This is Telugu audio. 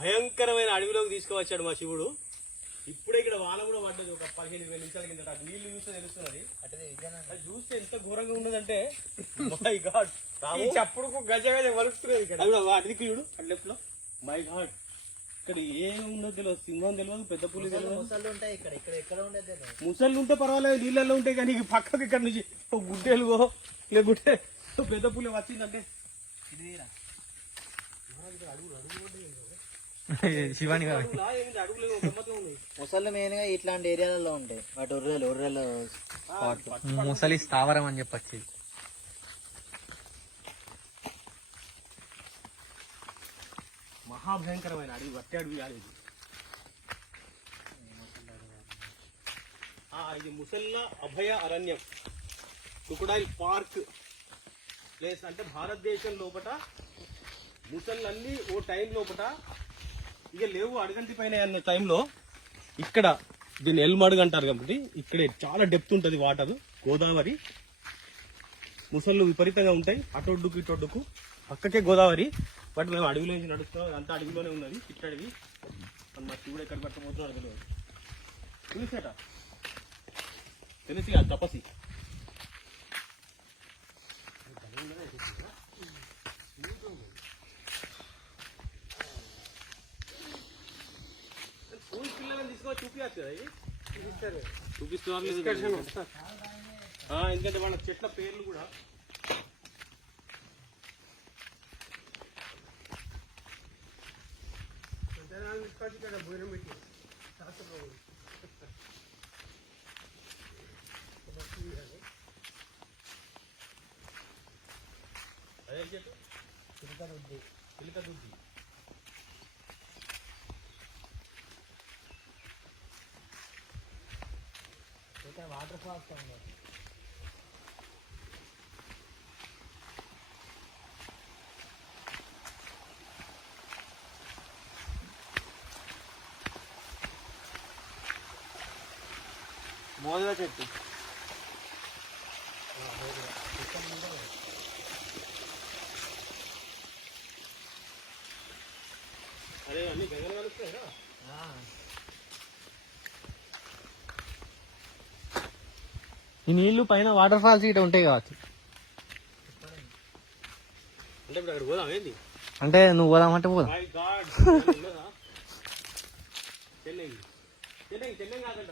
భయంకరమైన అడవిలోకి తీసుకువచ్చాడు మా శివుడు. ఇప్పుడే ఇక్కడ వాన కూడా పడ్డది ఒక 15-20 నిమిషాల కిందట. నీళ్లు చూస్తే తెలుస్తున్నది. అది చూస్తే ఎంత ఘోరంగా ఉన్నదంటే మై గాడ్, చప్పుడు గజ గజ వలుస్తున్నది ఇక్కడ. వాటికి చూడు లెఫ్ట్ లో. మై గాడ్, ఇక్కడ ఏమున్నది తెలియదు. సింహం తెలియదు, పెద్ద పులి తెలియదు. ముసళ్ళు ఉంటే పర్వాలేదు, నీళ్ళల్లో ఉంటాయి. కానీ పక్కకి ఇక్కడ నుంచి గుడ్డెలు లేకుంటే పెద్ద పులి వచ్చిందంటే శివాని ముసళ్ళు మెయిన్ గా ఇట్లాంటి ఏరియాలలో ఉంటాయి. వాటి ఒర్రెలు ముసలి స్థావరం అని చెప్పచ్చు. మహాభయంకరమైన అడవి, వట్టి అడవి కాదు ఇది. ఇది ముసళ్ళ అభయ అరణ్యం, క్రొకొడైల్ పార్క్ ప్లేస్. అంటే భారతదేశం లోపల ముసళ్ళన్నీ ఓ టైం లోపల ఇక లేవు, అడగంటి పైన అనే టైంలో ఇక్కడ దీన్ని ఎల్మడుగు అంటారు కాబట్టి ఇక్కడ చాలా డెప్త్ ఉంటుంది వాటర్. గోదావరి ముసళ్ళు విపరీతంగా ఉంటాయి, అటొడ్డుకు ఇటొడ్డుకు. పక్కకే గోదావరి. బట్ మేము అడవిలో నుంచి నడుస్తున్నాం, అంతా అడవిలోనే ఉన్నది. ఇట్టడివి మా శివుడు ఎక్కడ పట్టబోతున్నాడు తెలియదు. తెలిసేట తెలిసి తపసి స్కూల్ పిల్లలను తీసుకొని చూపించచ్చు కదా, చూపిస్తున్నారు. ఎందుకంటే వాళ్ళ చెట్ల పేర్లు కూడా అదే చెట్టు చిలుక దుద్ది. వాటర్ ఫాల్స్ మోదల చెట్టు. అరే అన్ని గంగలు కలుస్తాయి కదా. ఈ నీళ్లు పైన వాటర్ ఫాల్స్ ఇటు ఉంటాయి కావచ్చు. అంటే ఇప్పుడు అక్కడ పోదాం ఏంది? అంటే నువ్వు పోదామంటే పోదాం. మై గాడ్, చెన్నై చెన్నై చెన్నై కాదంట.